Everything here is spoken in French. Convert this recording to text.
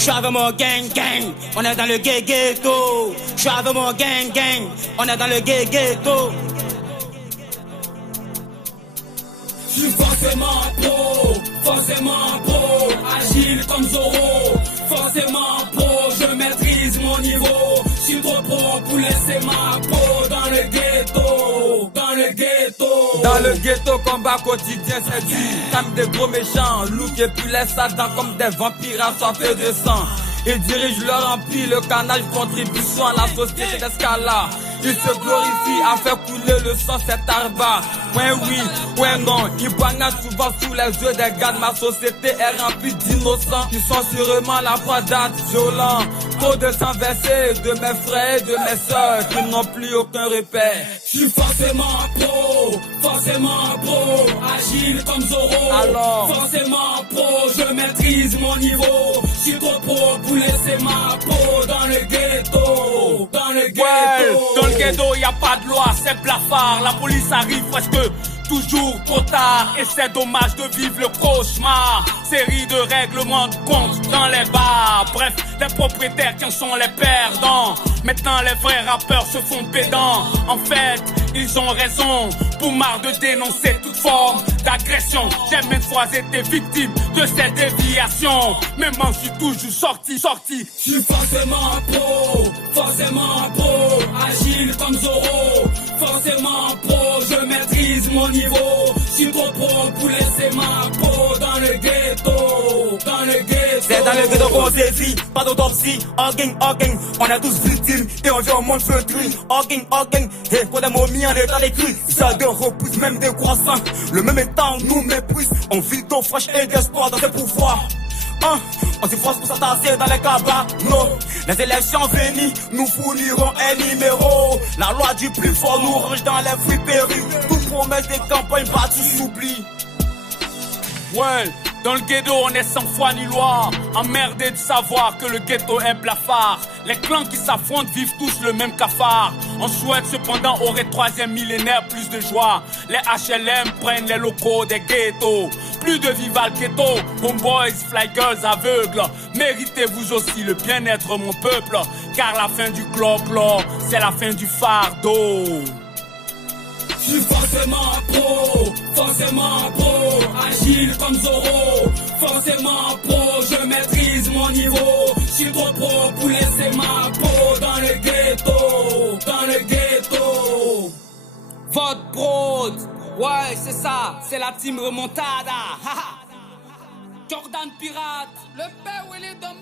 J'suis avec mon gang gang, on est dans le gay ghetto. J'suis avec mon gang gang, on est dans le gay ghetto. J'suis forcément pro, agile comme Zoro. Forcément pro, je maîtrise mon niveau. J'suis trop pro pour laisser ma peau dans le ghetto, dans le ghetto. Dans le ghetto, combat quotidien, c'est du comme des gros méchants, look et puis laisse Satan comme des vampires assoiffés de sang. Ils dirigent leur empire, le canal contribution à la société d'escalade. Ils se glorifient à faire couler le sang, cet arba. Ouais oui, ouais non, ils poignardent souvent sous les yeux des gars de ma société est remplie d'innocents. Ils sont sûrement la foi d'actes violents. Trop de sang versé de mes frères et de mes sœurs qui n'ont plus aucun repère. J'suis forcément pro, agile comme Zoro. Alors, forcément pro, je maîtrise mon niveau. J'suis trop pro pour laisser ma peau dans le ghetto, dans le ghetto. Ouais, dans le ghetto y a pas de loi, c'est blafard. La police arrive presque toujours trop tard et c'est dommage de vivre le cauchemar. Série de règlements de compte dans les bars. Bref, les propriétaires qui en sont les perdants. Maintenant les vrais rappeurs se font pédants. En fait, ils ont raison pour marre de dénoncer toute forme d'agression. J'ai maintes fois été victime de cette déviation, mais moi je suis toujours sorti. J'suis forcément pro, agile comme Zoro. Forcément pro, je maîtrise mon niveau. J'suis trop pro pour laisser ma peau dans le ghetto, dans le ghetto. C'est dans le ghetto qu'on sévit, pas d'autopsie. All gang, on est tous victimes et on vit au monde feutré. All gang, et quand des momies en état d'écrit, ça de repousse même des croissants. Le même état nous méprise, on vit d'eau fraîche et d'espoir dans ses pouvoirs. On s'efforce pour s'attasser dans les cabas. Non, les élections venues, nous fournirons un numéro. La loi du plus fort nous range dans les friperies. Toute promesse des campagnes battues s'oublie. Ouais, dans le ghetto on est sans foi ni loi. Emmerdé de savoir que le ghetto est blafard. Les clans qui s'affrontent vivent tous le même cafard. On souhaite cependant au troisième millénaire plus de joie. Les HLM prennent les locaux des ghettos. Plus de vival ghetto, homeboys, fly girls aveugles. Méritez-vous aussi le bien-être mon peuple. Car la fin du globe, c'est la fin du fardeau. J'suis forcément pro, agile comme Zoro. Forcément pro, je maîtrise mon niveau. J'suis trop pro pour laisser ma peau dans le ghetto, dans le ghetto. Vote prod, ouais c'est ça, c'est la team remontada. Jordan Pirate, le père Willy Dommage.